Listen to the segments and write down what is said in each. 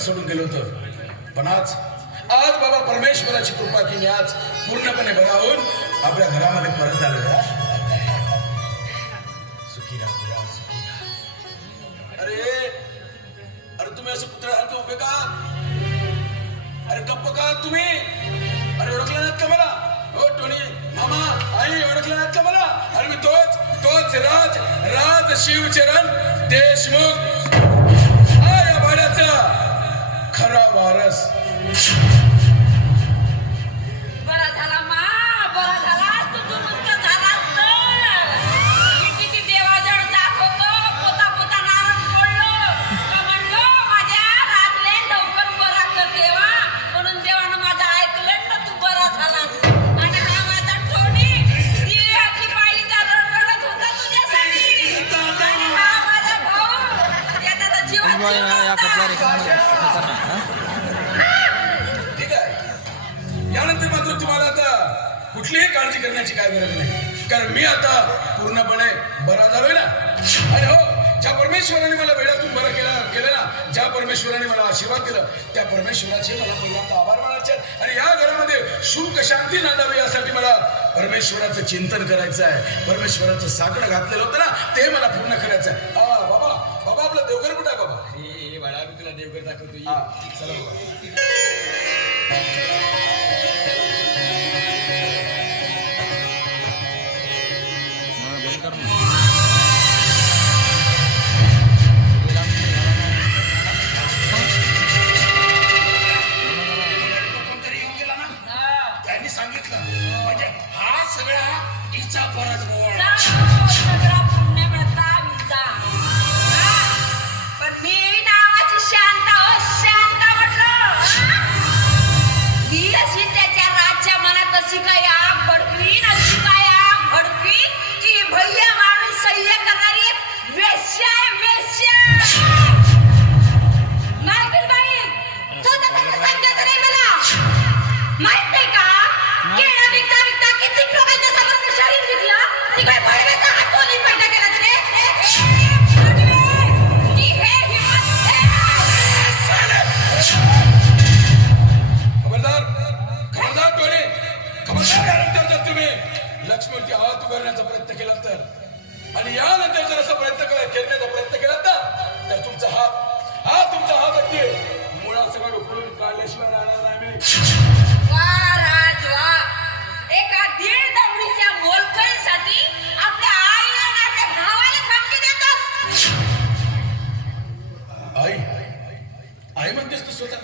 सोडून गेलो होतं. पण आज आज बाबा परमेश्वराची कृपा की मी आज पूर्णपणे बघावून आपल्या घरामध्ये परत आलो सुखी अरे अरे तुम्ही असं पुतळ्यासारखे उभे का? अरे गप्प का तुम्ही? अरे ओळखलं नाहीत का मला? हो टोनी मामा आई ओळखलं नाहीत का मला? अरे मी तोच तोच राज राज शिवचरण देशमुख. वारस दिला त्या परमेश्वराचे मला पहिल्यांदा आभार मानायचे. आणि या घरामध्ये सुख शांती नांदावी यासाठी मला परमेश्वराचं चिंतन करायचं आहे परमेश्वराचं साकडं घातलेलं होतं ना ते मला पूर्ण करायचं आहे बाबा बाबा आपलं देवघर कुठं आहे बाबा हे बाळा मी तुला देवकर दाखवतो. चला बाबा. माहीत नाही का केळं विकता विकता किती लोकांच्या समोर शरीर विकला? तिकडे भडव्याचा हात कोणी पैदा केला तिने. ए, ए, भडवे! की हे हिम्मत खबरदार खबरदार टोळे खबरदार यानंतर जर तुम्ही लक्ष्मणची हात उभारण्याचा प्रयत्न केला तर आणि यानंतर जर असा प्रयत्न करा खेळण्याचा प्रयत्न केला तर तुमचा हात हा तुमचा हात अगदी मुळासकट उकळून काढल्याशिवाय राहणार नाही मी एका दीड दमडीच्या मोलकळीसाठी आपल्या आईला आणि आपल्या भावाला धमकी देतोस. आई आई म्हणतेस तू स्वतः.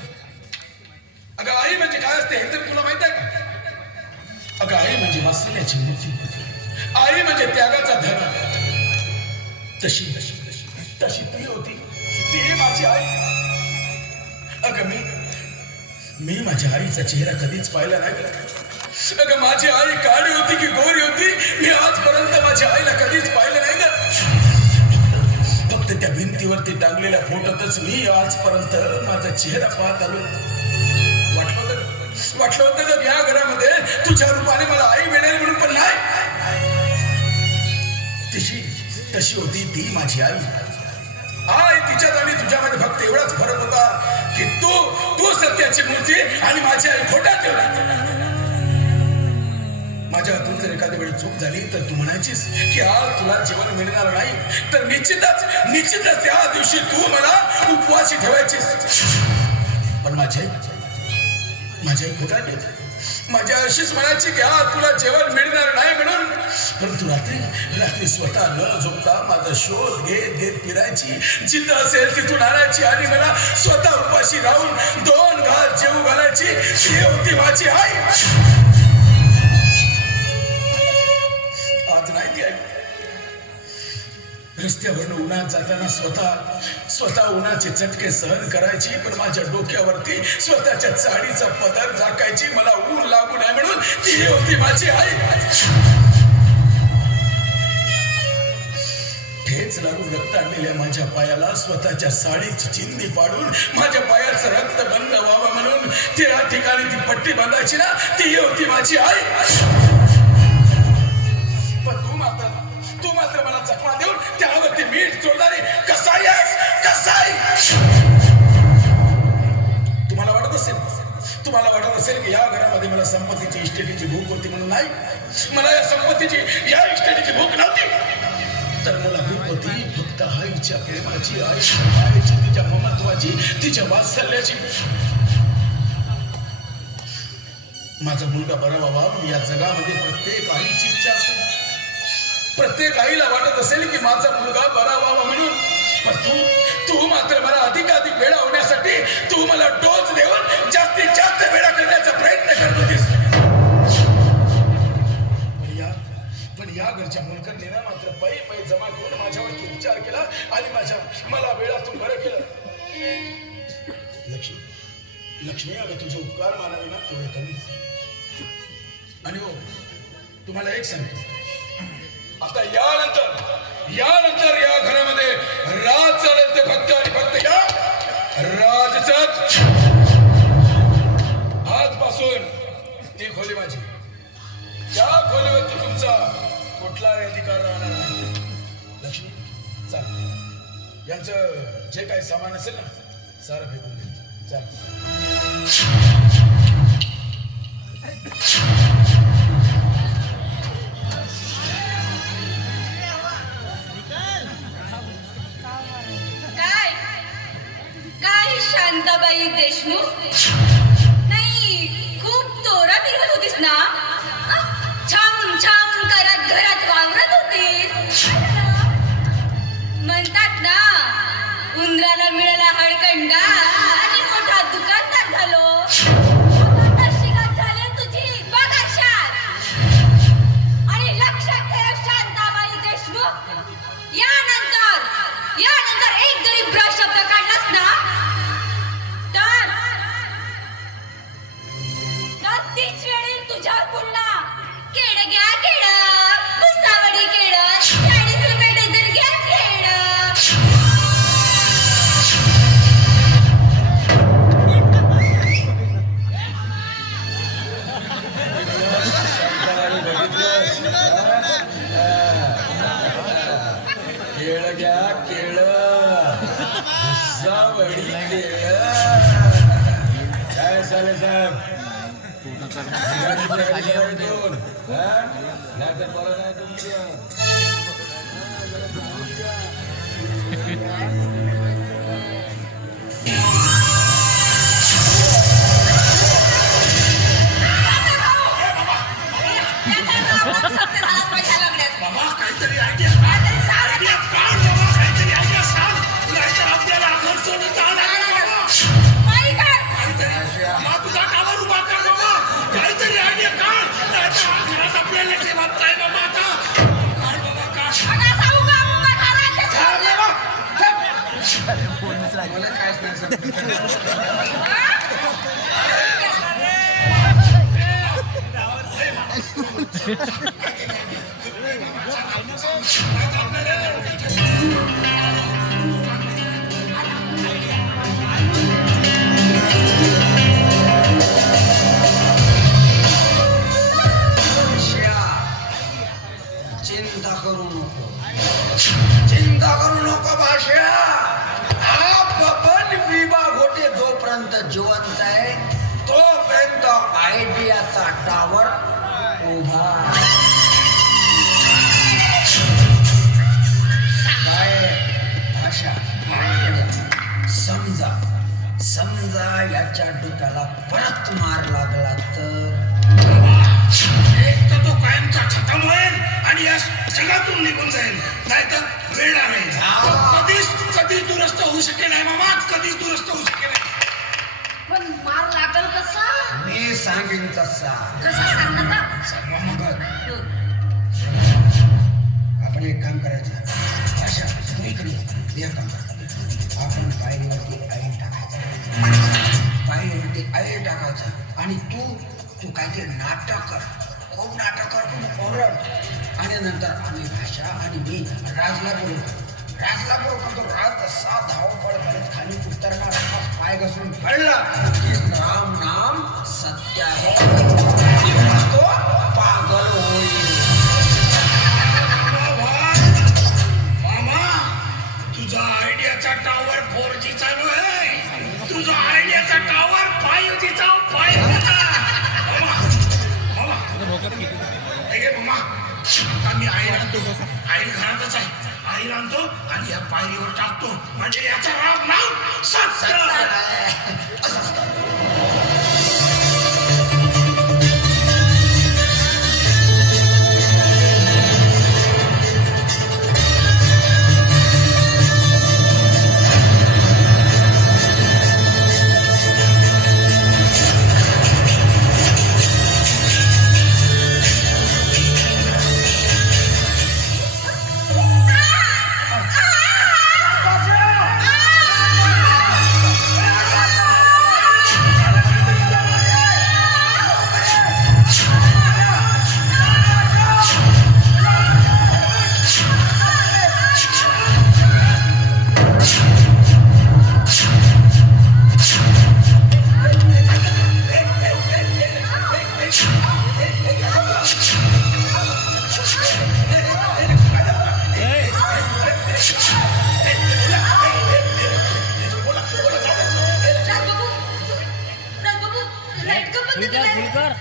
अगं आई म्हणजे काय असते हे तर तुला माहीत आहे का? अगं आई म्हणजे वासल्याची मूर्ती. आई म्हणजे त्यागाचा धन तशी तशी तशी तशी ती होती. ती माझी आई. अगं मी मी माझ्या आईचा चेहरा कधीच पाहिला नाही. अगं माझी आई काळी होती की गोरी होती मी आजपर्यंत माझ्या आईला कधीच पाहिलं नाही ना. फक्त त्या भिंतीवरती टांगलेल्या फोटोतच मी आजपर्यंत माझा चेहरा पाहत आलो. वाटलं होतं वाटलं होतं का या घरामध्ये तुझ्या रूपाने मला आई मिळेल म्हणून पण नाही? तशी तशी होती ती माझी आई. तिच्यात आणि तुझ्यामध्ये फक्त एवढाच फरक होता की तू तू सत्याची मूर्ती आणि माझी आई खोट्यात ठेवला माझ्या हातून जर एखाद्या वेळी चूक झाली तर तू म्हणायचीस की आज तुला जेवण मिळणार नाही. तर निश्चितच निश्चितच त्या दिवशी तू मला उपवासी ठेवायचीस. पण माझी आई माझी आई खोटा ठेवते माझ्या अशीच म्हणायची की तुला जेवण मिळणार नाही म्हणून. परंतु रात्री रात्री स्वतः न झोपता माझा शोध घेत घेत फिरायची. जिथं असेल तिथून आणायची आणि मला स्वतः उपाशी राहून दोन घास जेवू घालायची. ही होती माझी आई. रस्त्यावरनं उन्हात जाताना स्वतः स्वतः उन्हाचे चटके सहन करायची पण माझ्या डोक्यावरती स्वतःच्या चाळीचा पदर झाकायची मला ऊन लागू नये म्हणून ती होती माझी आई. ठेच लागून रक्त आणलेल्या माझ्या पायाला स्वतःच्या साडीची चिंदी पाडून माझ्या पायाचं रक्त बंद व्हावं म्हणून त्या ठिकाणी ती पट्टी बांधायची ना ती होती माझी आई. तुम्हाला वाटत असेल? तुम्हाला वाटत असेल की या घरामध्ये मला संपत्तीची इस्टेटीची भूक होती म्हणून नाही? मला या संपत्तीची या इस्टेटीची भूक नव्हती. तर मला भूक होती फक्त आईच्या प्रेमाची आईची तिच्या ममत्वाची तिच्या वात्सल्याची. माझा मुलगा बरा बाबा या जगामध्ये प्रत्येक आईची इच्छा असेल. प्रत्येक आईला वाटत असेल की माझा मुलगा बरा व्हावा म्हणून. पण तू तू मात्र मला अधिकाधिक वेळा होण्यासाठी तू मला डोस देऊन जास्तीत जास्त वेळा करण्याचा प्रयत्न करत होतीस. पण या घरच्या या ना मात्र पै पै जमा करून माझ्यावरती विचार केला आणि माझ्या मला वेळातून बरं केलं. लक्ष्मी लक्ष्मी अगं तुझे उपकार मानावे ना तेवढे कमी आणि हो तुम्हाला एक सांगतो. आता यानंतर यानंतर या घरामध्ये राज चालेल ते फक्त आणि फक्त या राजच आजपासून ती खोली माझी त्या खोलीवरती तुमचा कुठलाही अधिकार राहणार नाही. लक्ष्मी चाल. यांचं जे काही सामान असेल ना सारं फेकून चाल. शांताबाई देशमुख? नाही खूप तोरा फिरत होतीस ना? आ? छाम करत घरात वावरत होतीस. म्हणतात ना उंदराला मिळाला हडकंडा आणि मोठा दुकानदार झालो. आता तुझी बघ आणि लक्षात ठेव शांताबाई देशमुख. यानंतर यानंतर एक जरी ब्रश केळ घ्या केळ. भुसावळी केळ काय चालेल साहेब नाहीतर बरं नाही तुमचं शिया, चिंता करू नको चिंता करू नको भाषा जिवंत आहे. तोपर्यंत आयडियाचा टावर उभा. भाषा समजा समजा याच्या डोक्याला परत मार लागला तर? एक तर तो कायमचा खतम होईल आणि या जगातून निघून जाईल. नाहीतर वेळ राहील कधीच कधीच दुरुस्त होऊ शकेल नाही मामा. कधीच दुरुस्त होऊ शकेल नाही. पण मार लागल कसा? मी सांगेन तसा. कसा सांग आता सर्व मग आपण एक काम करायचं. अशा तू इकडे. एक काम करता. आपण पायरीवरती आई टाकायचं. पायरीवरती आई टाकायचं. आणि तू तू काहीतरी नाटक कर. खूप नाटक कर ओरड आणि नंतर आम्ही भाषा आणि मी राजला बोलू. गाजला तो गाज तसा धावपळ करत खाली उतरणार पाय घसरून पडला की राम नाम सत्य आहे तो पागल मामा. तुझा आयडियाचा टावर फोर जी चालू आहे. तुझा आयडियाचा टावर फाईव्ह जी चा मामा मामा मामा आता मी घरातच आहे. बाहेर आणतो आणि या पायरीवर टाकतो. म्हणजे याचं नाव सत्य फुलकर फुलकर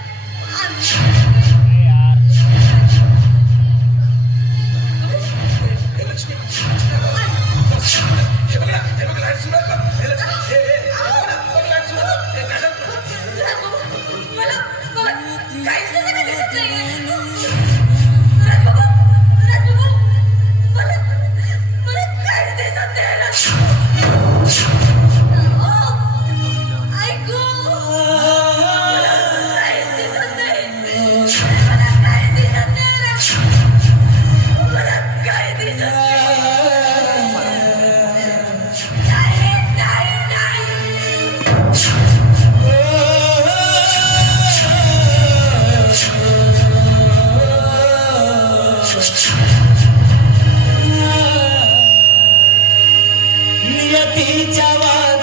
मला मला काहीच नाही নিয়তি চাওয়া